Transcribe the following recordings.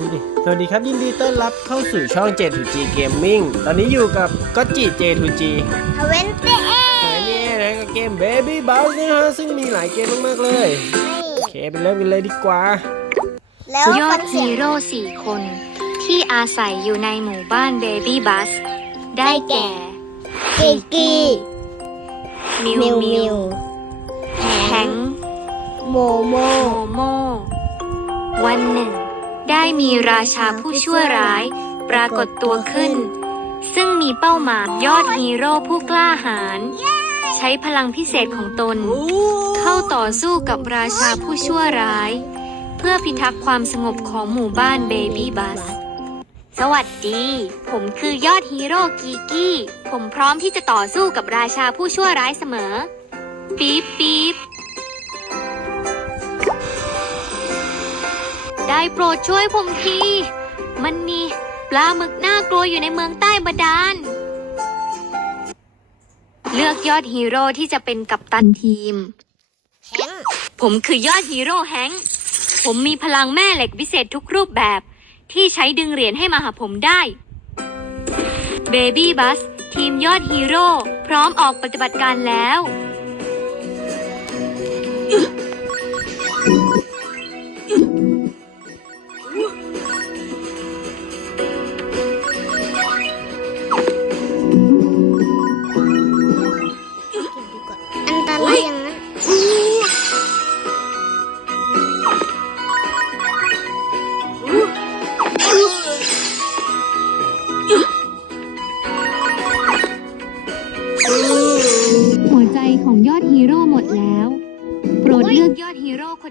พูดดิสวัสดีครับยินดีต้อนรับเข้าสู่ช่อง J2G Gaming ตอนนี้อยู่กับก็จิ J2G ทเวนตี้เอและนี่นะก็เกม Baby Bounce นะฮะซึ่งมีหลายเกมมากๆเลย โอเคไปเริ่มกันเลยดีกว่า แล้วยอฟัดงเสีฮียงโร่สี่คน ที่อาศัยอยู่ในหมู่บ้านเบบี้บัส ได้แก่ กีกีมิวมิวมิมิววแฮงค์โมโมโมโมวันหนึ่ง ได้มีราชาผู้ชั่วร้าย ปรากฏตัวขึ้น ซึ่งมีเป้าหมายยอดฮีโร่ผู้กล้าหาญใช้พลังพิเศษของตน เข้าต่อสู้กับราชาผู้ชั่วร้าย เพื่อพิทักษ์ความสงบของหมู่บ้านเบบี้บัสสวัสดี ผมคือยอดฮีโร่กีกี้ ผมพร้อมที่จะต่อสู้กับราชาผู้ชั่วร้ายเสมอ ปี๊บปี๊บ ได้โปรดช่วยผมที มันมีปลาหมึกน่ากลัวอยู่ในเมืองใต้บาดาล เลือกยอดฮีโร่ที่จะเป็นกัปตันทีม ผมคือยอดฮีโร่แฮงค์ผมมีพลังแม่เหล็กพิเศษทุกรูปแบบ ที่ใช้ดึงเหรียญให้มาหาผมได้ เบบี้บัส ทีมยอดฮีโร่พร้อมออกปฏิบัติการแล้ว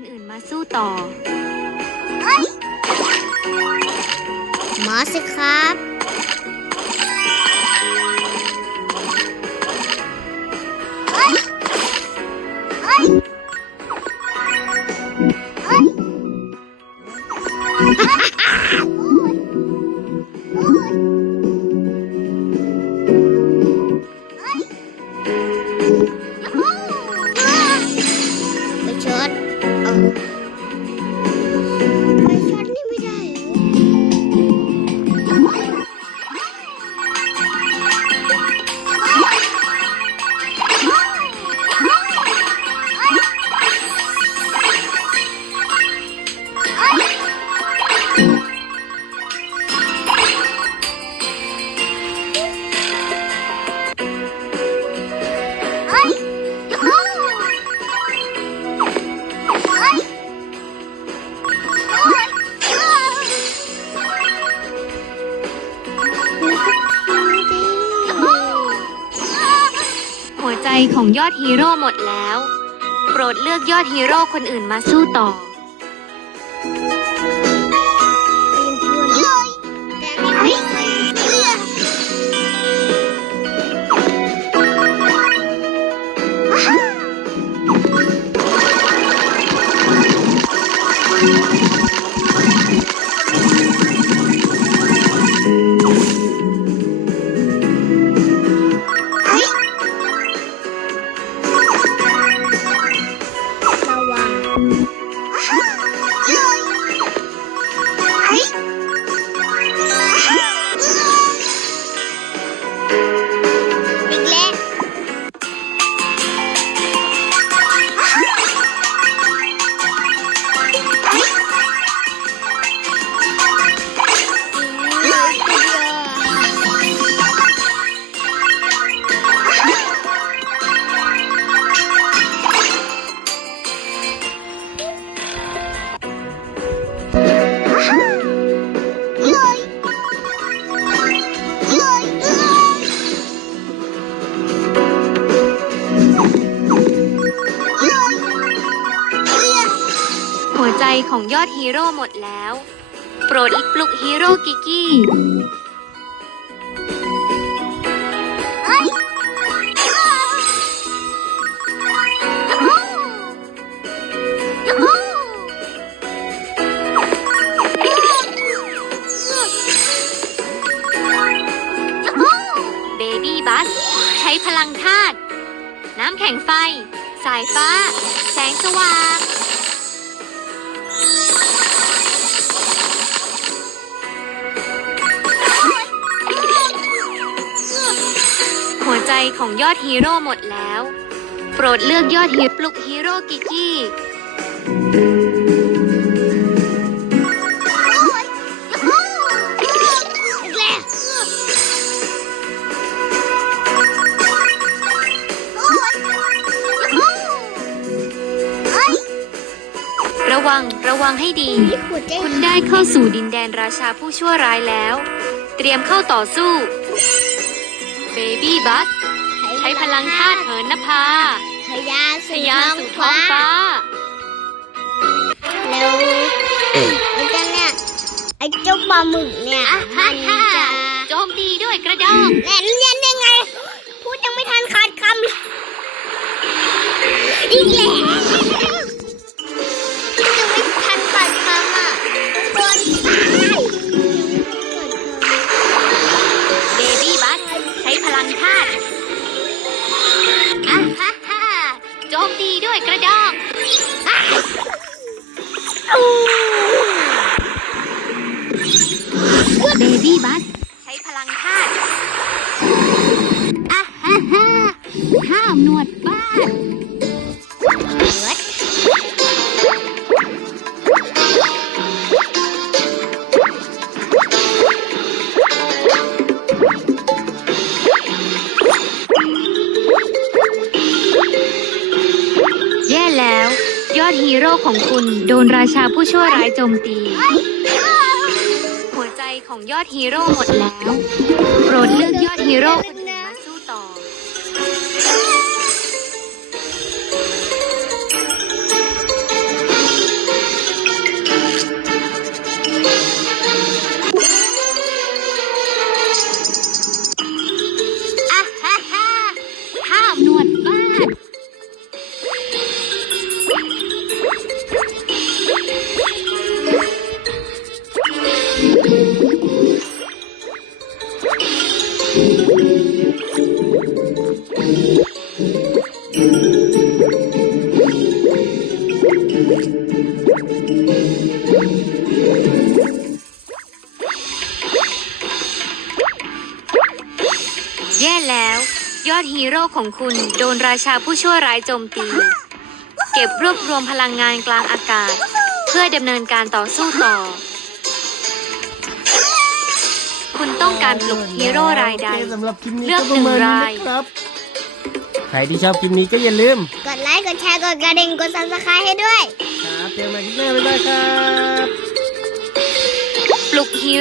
คนอื่นมาสู้ต่อ มาสิครับ หัวใจของยอดฮีโร่หมดแล้ว โปรดเลือกยอดฮีโร่คนอื่นมาสู้ต่อ ของยอดฮีโร่หมดแล้ว โปรดปลุกฮีโร่กิกกี้ เบบี้บัส ใช้พลังธาตุน้ำแข็งไฟ สายฟ้า แสงสว่าง ของยอดฮีโร่หมดแล้ว โปรดเลือกยอดฮีปลุกฮีโร่กิกกี้ ระวังระวังให้ดี คุณได้เข้าสู่ดินแดนราชาผู้ชั่วร้ายแล้ว เตรียมเข้าต่อสู้ เบบี้บัส ใช้พลังธาตุเหินนภาทะยานทะสู่ยานสู่ท้องฟ้า เร็วมันจะเนี่ยไอ้เจ้าปลาหมึกเนี่ยมันจะโจมตีด้วยกระดองแหน่เรียนได้ไง พูดยังไม่ทันขาดคำเลยอีกแล้ว เบบี้บัสใช้พลังธาตุอะฮ่าฮ่าข้ามหนวดบ้านแย่แล้ว ยอดฮีโร่ของคุณโดนราชาผู้ชั่วร้ายโจมตี ของยอดฮีโร่หมดแล้ว โปรดเลือกยอดฮีโร่คนอื่นมาสู้ต่อ แย่แล้ว ยอดฮีโร่ของคุณโดนราชาผู้ชั่วร้ายโจมตี เก็บรวบรวมพลังงานกลางอากาศ เพื่อดำเนินการต่อสู้ต่อ คุณต้องการปลุกฮีโร่รายใด โอเคสำหรับคลิปนี้เลือกก็ประมาณหนึ่งนี้ราย นะครับ ใครที่ชอบคลิปนี้ก็อย่าลืมกดไลค์ กดแชร์ กดกระดิ่ง กดซับสไครต์ให้ด้วย ครับเจอกันใหม่คลิปหน้าบ๊ายบายครับ ปลุกฮี